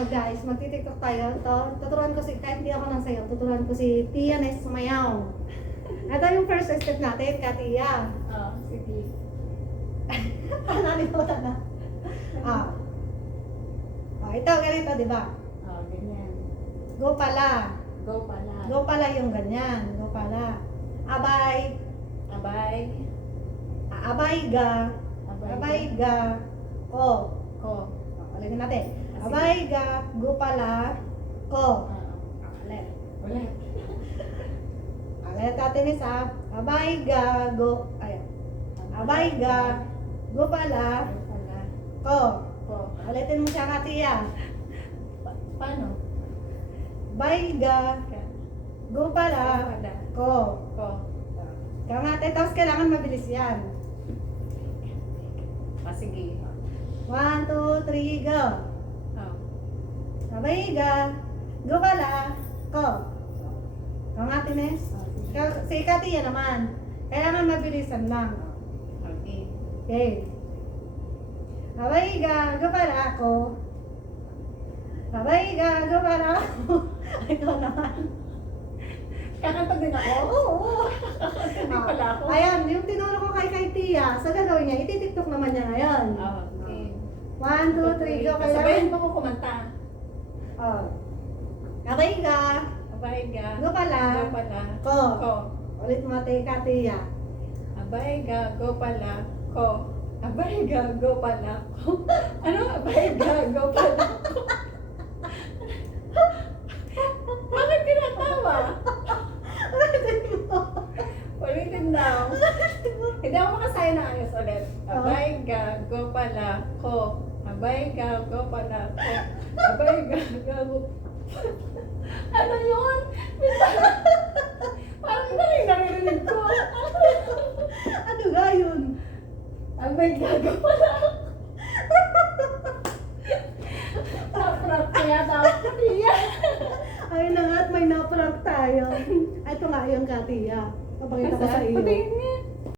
guys, magti-tiktok tayo. Tuturuan ko si, kahit hindi ako nang sayaw, tuturuan ko si Tia na sumayaw. Ito yung first step natin, Katia. Sige. Nalimutan na. Ito, ganito, di ba? Ganyan. Go pala. Go pala. Go pala yung ganyan. Go pala. Abay. Abay. Abay ga. Abay ga. Ko. Ko. Ulitin natin. Sige. Abay ga. Go pala. Ko. Ulit. Ulit. Ulit natin isa. Abay ga. Go. Ayan. Abay ga. Go pala. Go pala. Ko. Ko. Ulitin mo siya, Katia. Paano? Bay ga. Go pala. Pala. Ko. Ko. Kamate. Tapos kailangan mabilis yan. Sige. 1, 2, 3, go. Abay ga. Go pala. Ko. Kamate, Nes. Si Katia naman. Kailangan mabilisan lang. Okay. Okay. Abay ga. Go pala ako. Abay ga. Go pala ako. Ikaw naman. Kakanta din ako? Oo. Hindi pala ako. Ayan, yung tinuro ko kay Tia, sa gagawin niya, iti-tiktok naman niya ngayon. Okay. 1, 2, 3, go. Sabayan mo ko kumanta. Oh. Abay ga. Abay ga. Go pala. Go pala. Ko. Ko. Ulit mo Tia. Abay ga. Go pala. Ko. Abay ga. Go pala. Ko. Ano? Abay ga. Go pala. Ko. Bakit tinatawa? Ulitin daw. Hindi ako makasaya na ayos ulit. Abay ga. Go pala. Ko. Abay ga. Go pala. Ko. Abay ga. Go. Ano yun? Parang iba yung naririnig ko. Ano ga yun? Abay ga. Go pala. Naprap kaya daw. Iya. Ayun na nga at may naprank tayo. Ito nga yung Katia. Papakita ko sa iyo. Patingin nga.